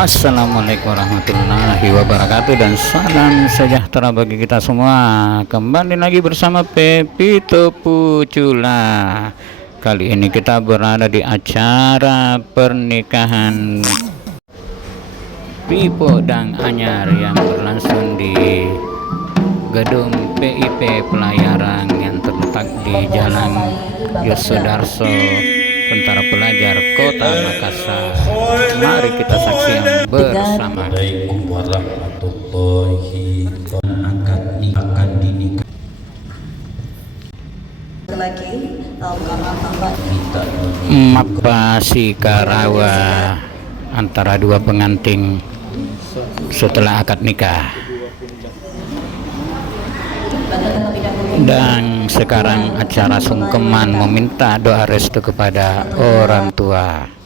Assalamualaikum warahmatullahi wabarakatuh dan salam sejahtera bagi kita semua. Kembali lagi bersama Pepito Pucula. Kali ini kita berada di acara pernikahan Pipo dan Anyar yang berlangsung di gedung PIP Pelayaran yang terletak di Jalan Yosudarso, Tentara Pelajar Kota Makassar. Mari kita saksikan bersama. Assalamualaikum warahmatullahi wabarakatuh. Akan dinikah lagi karena tambah Mapa Sikarawa antara dua pengantin setelah akad nikah. Dan sekarang acara sungkeman meminta doa restu kepada orang tua.